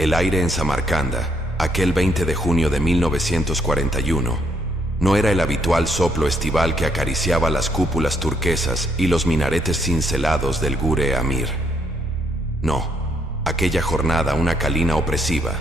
El aire en Samarcanda, aquel 20 de junio de 1941, no era el habitual soplo estival que acariciaba las cúpulas turquesas y los minaretes cincelados del Gure Amir. No, aquella jornada una calina opresiva,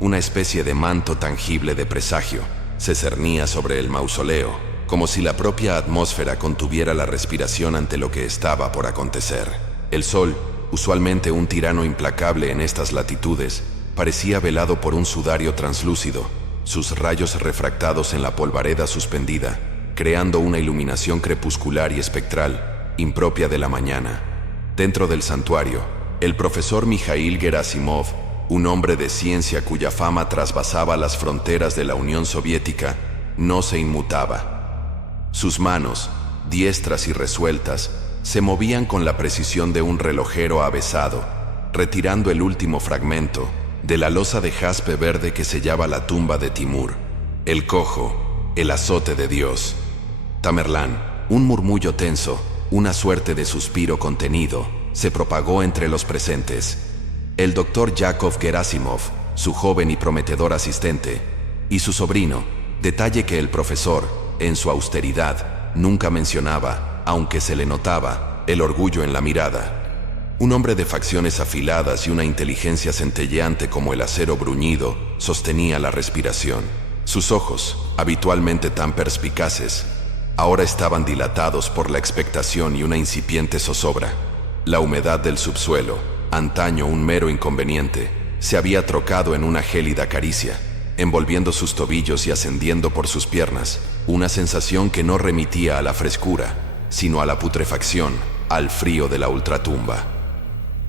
una especie de manto tangible de presagio, se cernía sobre el mausoleo, como si la propia atmósfera contuviera la respiración ante lo que estaba por acontecer. El sol, usualmente un tirano implacable en estas latitudes, parecía velado por un sudario translúcido, sus rayos refractados en la polvareda suspendida, creando una iluminación crepuscular y espectral, impropia de la mañana. Dentro del santuario, el profesor Mikhail Gerasimov, un hombre de ciencia cuya fama trasvasaba las fronteras de la Unión Soviética, no se inmutaba. Sus manos, diestras y resueltas, se movían con la precisión de un relojero avesado, retirando el último fragmento de la losa de jaspe verde que sellaba la tumba de Timur, el cojo, el azote de Dios. Tamerlán, un murmullo tenso, una suerte de suspiro contenido, se propagó entre los presentes. El doctor Yakov Gerasimov, su joven y prometedor asistente, y su sobrino, detalle que el profesor, en su austeridad, nunca mencionaba, aunque se le notaba el orgullo en la mirada. Un hombre de facciones afiladas y una inteligencia centelleante como el acero bruñido, sostenía la respiración. Sus ojos, habitualmente tan perspicaces, ahora estaban dilatados por la expectación y una incipiente zozobra. La humedad del subsuelo, antaño un mero inconveniente, se había trocado en una gélida caricia, envolviendo sus tobillos y ascendiendo por sus piernas, una sensación que no remitía a la frescura, sino a la putrefacción, al frío de la ultratumba.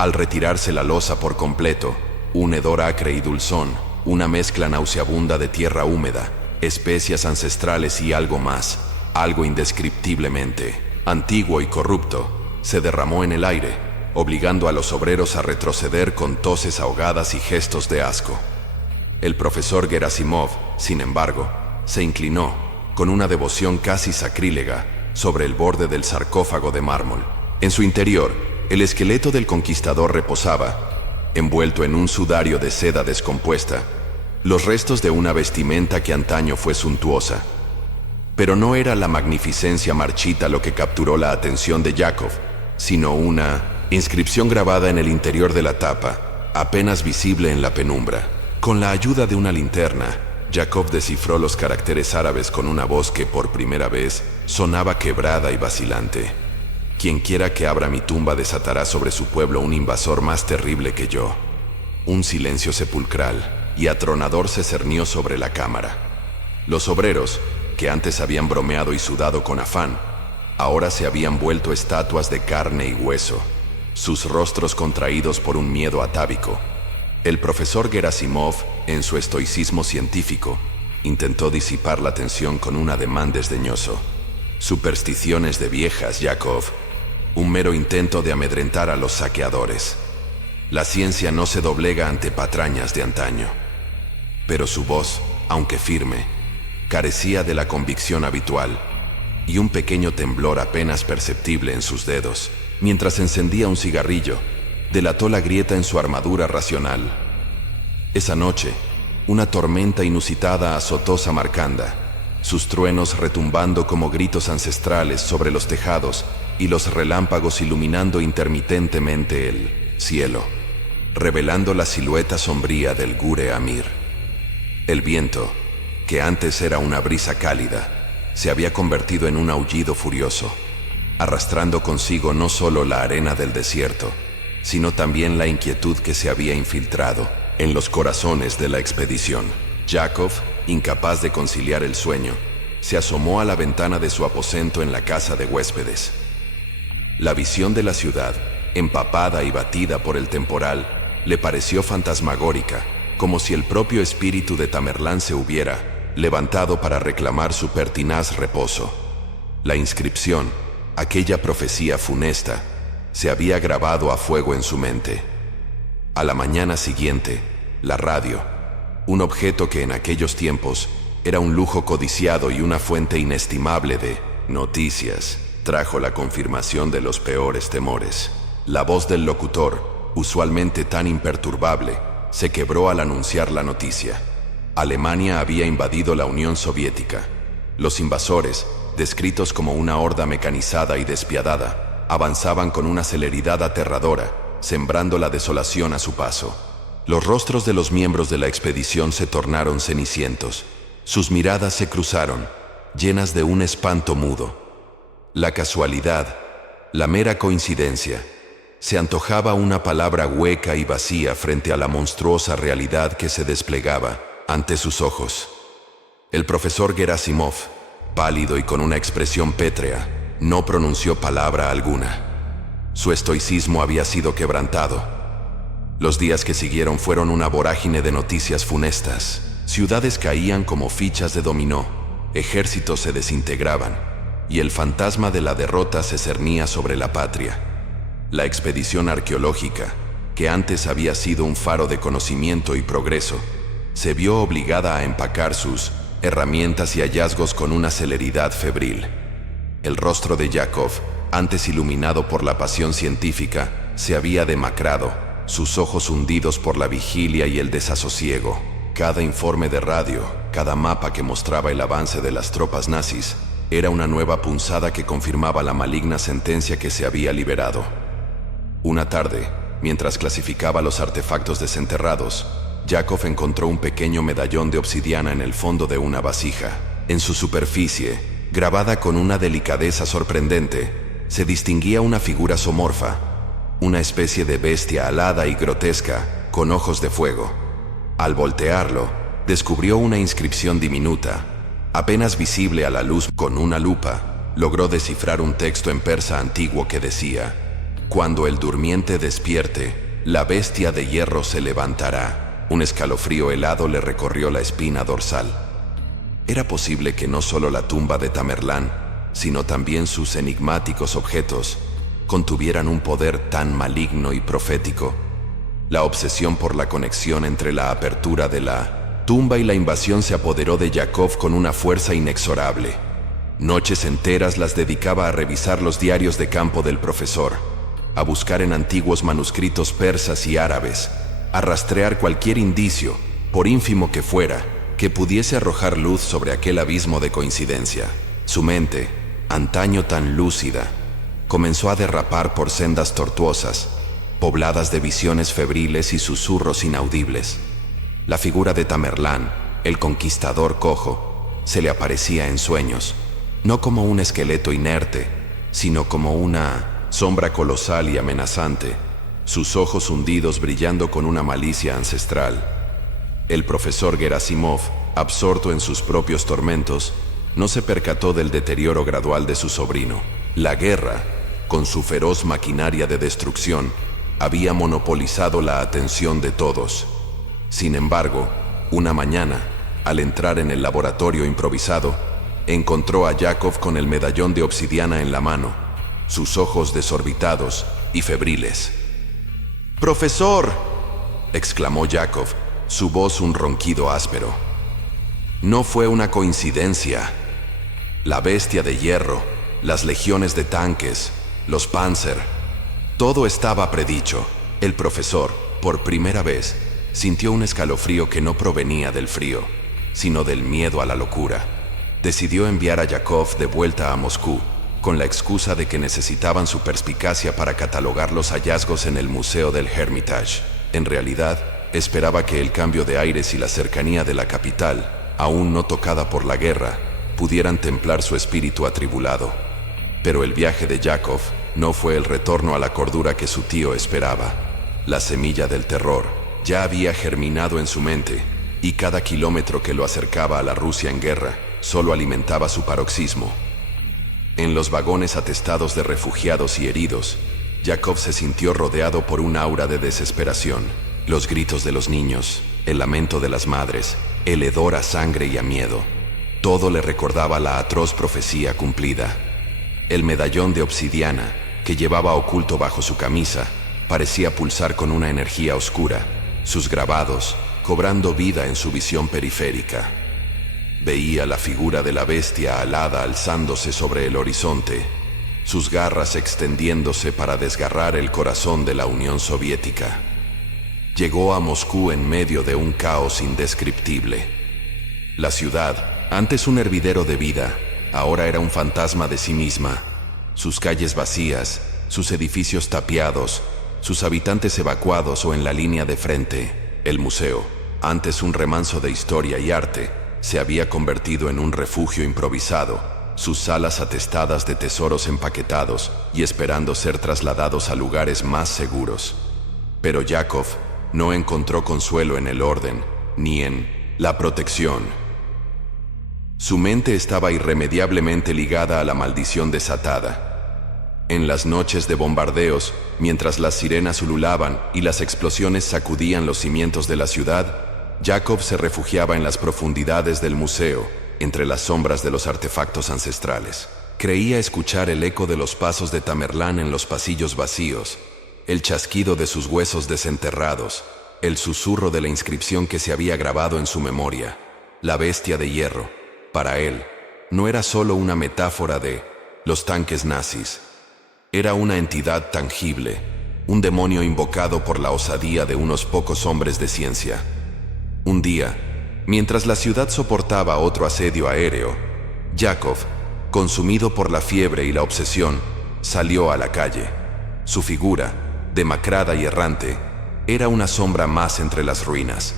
Al retirarse la losa por completo, un hedor acre y dulzón, una mezcla nauseabunda de tierra húmeda, especias ancestrales y algo más, algo indescriptiblemente antiguo y corrupto, se derramó en el aire, obligando a los obreros a retroceder con toses ahogadas y gestos de asco. El profesor Gerasimov, sin embargo, se inclinó, con una devoción casi sacrílega, sobre el borde del sarcófago de mármol. En su interior, el esqueleto del conquistador reposaba, envuelto en un sudario de seda descompuesta, los restos de una vestimenta que antaño fue suntuosa. Pero no era la magnificencia marchita lo que capturó la atención de Yakov, sino una inscripción grabada en el interior de la tapa, apenas visible en la penumbra. Con la ayuda de una linterna, Yakov descifró los caracteres árabes con una voz que por primera vez sonaba quebrada y vacilante. Quienquiera que abra mi tumba desatará sobre su pueblo un invasor más terrible que yo. Un silencio sepulcral y atronador se cernió sobre la cámara. Los obreros, que antes habían bromeado y sudado con afán, ahora se habían vuelto estatuas de carne y hueso, sus rostros contraídos por un miedo atávico. El profesor Gerasimov, en su estoicismo científico, intentó disipar la tensión con un ademán desdeñoso. Supersticiones de viejas, Yakov. Un mero intento de amedrentar a los saqueadores. La ciencia no se doblega ante patrañas de antaño. Pero su voz, aunque firme, carecía de la convicción habitual, y un pequeño temblor apenas perceptible en sus dedos, mientras encendía un cigarrillo, delató la grieta en su armadura racional. Esa noche, una tormenta inusitada azotó Samarcanda, sus truenos retumbando como gritos ancestrales sobre los tejados y los relámpagos iluminando intermitentemente el cielo, revelando la silueta sombría del Gure Amir. El viento, que antes era una brisa cálida, se había convertido en un aullido furioso, arrastrando consigo no solo la arena del desierto, sino también la inquietud que se había infiltrado en los corazones de la expedición. Yakov, incapaz de conciliar el sueño, se asomó a la ventana de su aposento en la casa de huéspedes. La visión de la ciudad, empapada y batida por el temporal, le pareció fantasmagórica, como si el propio espíritu de Tamerlán se hubiera levantado para reclamar su pertinaz reposo. La inscripción, aquella profecía funesta, se había grabado a fuego en su mente. A la mañana siguiente, la radio, un objeto que en aquellos tiempos era un lujo codiciado y una fuente inestimable de noticias, trajo la confirmación de los peores temores. La voz del locutor, usualmente tan imperturbable, se quebró al anunciar la noticia. Alemania había invadido la Unión Soviética. Los invasores, descritos como una horda mecanizada y despiadada, avanzaban con una celeridad aterradora, sembrando la desolación a su paso. Los rostros de los miembros de la expedición se tornaron cenicientos. Sus miradas se cruzaron, llenas de un espanto mudo. La casualidad, la mera coincidencia, se antojaba una palabra hueca y vacía frente a la monstruosa realidad que se desplegaba ante sus ojos. El profesor Gerasimov, pálido y con una expresión pétrea, no pronunció palabra alguna. Su estoicismo había sido quebrantado. Los días que siguieron fueron una vorágine de noticias funestas. Ciudades caían como fichas de dominó, ejércitos se desintegraban, y el fantasma de la derrota se cernía sobre la patria. La expedición arqueológica, que antes había sido un faro de conocimiento y progreso, se vio obligada a empacar sus herramientas y hallazgos con una celeridad febril. El rostro de Yakov, antes iluminado por la pasión científica, se había demacrado, sus ojos hundidos por la vigilia y el desasosiego. Cada informe de radio, cada mapa que mostraba el avance de las tropas nazis, era una nueva punzada que confirmaba la maligna sentencia que se había liberado. Una tarde, mientras clasificaba los artefactos desenterrados, Yakov encontró un pequeño medallón de obsidiana en el fondo de una vasija. En su superficie, grabada con una delicadeza sorprendente, se distinguía una figura zoomorfa, una especie de bestia alada y grotesca, con ojos de fuego. Al voltearlo, descubrió una inscripción diminuta, apenas visible a la luz. Con una lupa, logró descifrar un texto en persa antiguo que decía: «Cuando el durmiente despierte, la bestia de hierro se levantará». Un escalofrío helado le recorrió la espina dorsal. Era posible que no solo la tumba de Tamerlán, sino también sus enigmáticos objetos, contuvieran un poder tan maligno y profético. La obsesión por la conexión entre la apertura de la tumba y la invasión se apoderó de Yakov con una fuerza inexorable. Noches enteras las dedicaba a revisar los diarios de campo del profesor, a buscar en antiguos manuscritos persas y árabes, a rastrear cualquier indicio, por ínfimo que fuera, que pudiese arrojar luz sobre aquel abismo de coincidencia. Su mente, antaño tan lúcida, comenzó a derrapar por sendas tortuosas, pobladas de visiones febriles y susurros inaudibles. La figura de Tamerlán, el conquistador cojo, se le aparecía en sueños, no como un esqueleto inerte, sino como una sombra colosal y amenazante, sus ojos hundidos brillando con una malicia ancestral. El profesor Gerasimov, absorto en sus propios tormentos, no se percató del deterioro gradual de su sobrino. La guerra, con su feroz maquinaria de destrucción, había monopolizado la atención de todos. Sin embargo, una mañana, al entrar en el laboratorio improvisado, encontró a Yakov con el medallón de obsidiana en la mano, sus ojos desorbitados y febriles. «¡Profesor!», exclamó Yakov, su voz un ronquido áspero. No fue una coincidencia. La bestia de hierro, las legiones de tanques, los Panzer, todo estaba predicho. El profesor, por primera vez, sintió un escalofrío que no provenía del frío, sino del miedo a la locura. Decidió enviar a Yakov de vuelta a Moscú, con la excusa de que necesitaban su perspicacia para catalogar los hallazgos en el Museo del Hermitage. En realidad, esperaba que el cambio de aires y la cercanía de la capital, aún no tocada por la guerra, pudieran templar su espíritu atribulado. Pero el viaje de Yakov no fue el retorno a la cordura que su tío esperaba. La semilla del terror ya había germinado en su mente, y cada kilómetro que lo acercaba a la Rusia en guerra solo alimentaba su paroxismo. En los vagones atestados de refugiados y heridos, Yakov se sintió rodeado por un aura de desesperación. Los gritos de los niños, el lamento de las madres, el hedor a sangre y a miedo. Todo le recordaba la atroz profecía cumplida. El medallón de obsidiana, que llevaba oculto bajo su camisa, parecía pulsar con una energía oscura, sus grabados cobrando vida en su visión periférica. Veía la figura de la bestia alada alzándose sobre el horizonte, sus garras extendiéndose para desgarrar el corazón de la Unión Soviética. Llegó a Moscú en medio de un caos indescriptible. La ciudad, antes un hervidero de vida, ahora era un fantasma de sí misma. Sus calles vacías, sus edificios tapiados, sus habitantes evacuados o en la línea de frente. El museo, antes un remanso de historia y arte, se había convertido en un refugio improvisado, sus salas atestadas de tesoros empaquetados y esperando ser trasladados a lugares más seguros. Pero Yakov no encontró consuelo en el orden, ni en la protección. Su mente estaba irremediablemente ligada a la maldición desatada. En las noches de bombardeos, mientras las sirenas ululaban y las explosiones sacudían los cimientos de la ciudad, Yakov se refugiaba en las profundidades del museo, entre las sombras de los artefactos ancestrales. Creía escuchar el eco de los pasos de Tamerlán en los pasillos vacíos, el chasquido de sus huesos desenterrados, el susurro de la inscripción que se había grabado en su memoria. La bestia de hierro, para él, no era solo una metáfora de los tanques nazis. Era una entidad tangible, un demonio invocado por la osadía de unos pocos hombres de ciencia. Un día, mientras la ciudad soportaba otro asedio aéreo, Yakov, consumido por la fiebre y la obsesión, salió a la calle. Su figura, demacrada y errante, era una sombra más entre las ruinas.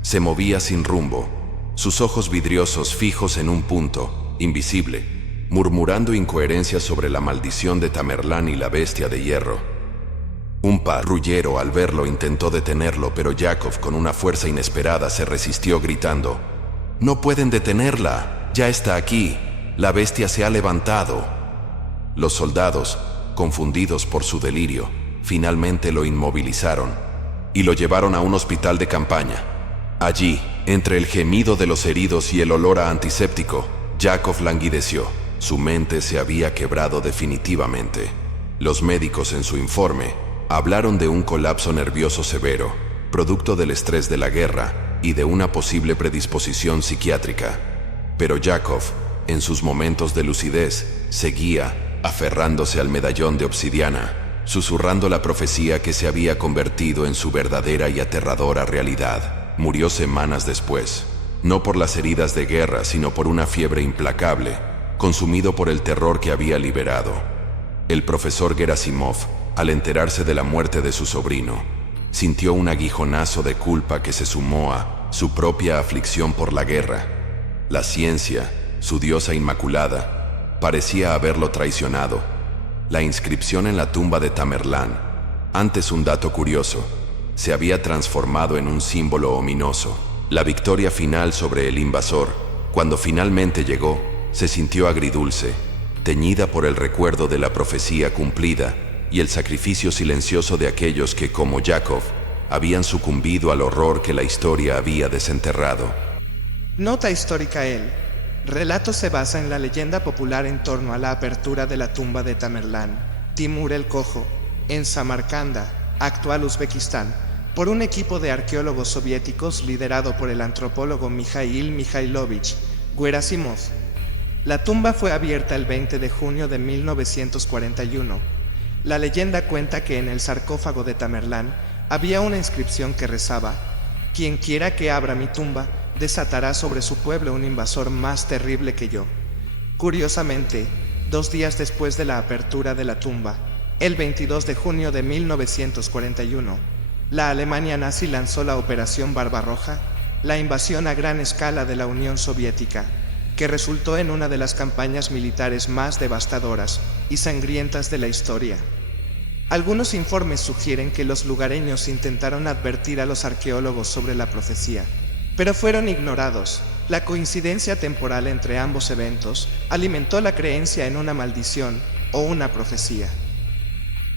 Se movía sin rumbo, sus ojos vidriosos fijos en un punto, invisible, murmurando incoherencias sobre la maldición de Tamerlán y la bestia de hierro. Un patrullero al verlo intentó detenerlo, pero Yakov con una fuerza inesperada se resistió gritando: «No pueden detenerla, ya está aquí, la bestia se ha levantado». Los soldados, confundidos por su delirio, finalmente lo inmovilizaron y lo llevaron a un hospital de campaña. Allí, entre el gemido de los heridos y el olor a antiséptico, Yakov languideció. Su mente se había quebrado definitivamente. Los médicos en su informe hablaron de un colapso nervioso severo, producto del estrés de la guerra y de una posible predisposición psiquiátrica. Pero Yakov, en sus momentos de lucidez, seguía aferrándose al medallón de obsidiana, susurrando la profecía que se había convertido en su verdadera y aterradora realidad. Murió semanas después, no por las heridas de guerra, sino por una fiebre implacable, consumido por el terror que había liberado. El profesor Gerasimov, al enterarse de la muerte de su sobrino, sintió un aguijonazo de culpa que se sumó a su propia aflicción por la guerra. La ciencia, su diosa inmaculada, parecía haberlo traicionado. La inscripción en la tumba de Tamerlán, antes un dato curioso, se había transformado en un símbolo ominoso. La victoria final sobre el invasor, cuando finalmente llegó, se sintió agridulce, teñida por el recuerdo de la profecía cumplida y el sacrificio silencioso de aquellos que, como Yakov, habían sucumbido al horror que la historia había desenterrado. Nota histórica. El relato se basa en la leyenda popular en torno a la apertura de la tumba de Tamerlán, Timur el Cojo, en Samarcanda, actual Uzbekistán, por un equipo de arqueólogos soviéticos liderado por el antropólogo Mikhail Mikhailovich Gerasimov. La tumba fue abierta el 20 de junio de 1941. La leyenda cuenta que en el sarcófago de Tamerlán había una inscripción que rezaba: «Quien quiera que abra mi tumba, desatará sobre su pueblo un invasor más terrible que yo». Curiosamente, 2 días después de la apertura de la tumba, el 22 de junio de 1941, la Alemania nazi lanzó la Operación Barbarroja, la invasión a gran escala de la Unión Soviética, que resultó en una de las campañas militares más devastadoras y sangrientas de la historia. Algunos informes sugieren que los lugareños intentaron advertir a los arqueólogos sobre la profecía, pero fueron ignorados. La coincidencia temporal entre ambos eventos alimentó la creencia en una maldición o una profecía.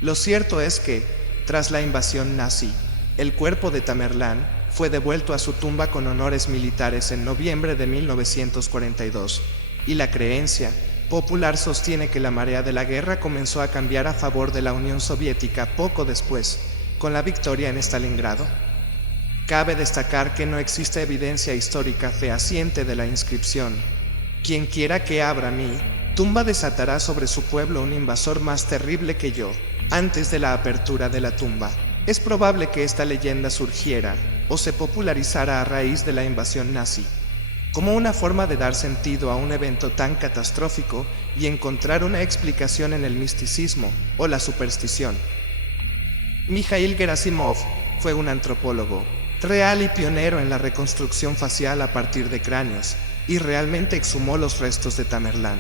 Lo cierto es que, tras la invasión nazi, el cuerpo de Tamerlán fue devuelto a su tumba con honores militares en noviembre de 1942, y la creencia popular sostiene que la marea de la guerra comenzó a cambiar a favor de la Unión Soviética poco después, con la victoria en Stalingrado. Cabe destacar que no existe evidencia histórica fehaciente de la inscripción: «Quien quiera que abra mi tumba desatará sobre su pueblo un invasor más terrible que yo», antes de la apertura de la tumba. Es probable que esta leyenda surgiera o se popularizara a raíz de la invasión nazi, como una forma de dar sentido a un evento tan catastrófico y encontrar una explicación en el misticismo o la superstición. Mikhail Gerasimov fue un antropólogo real y pionero en la reconstrucción facial a partir de cráneos, y realmente exhumó los restos de Tamerlán.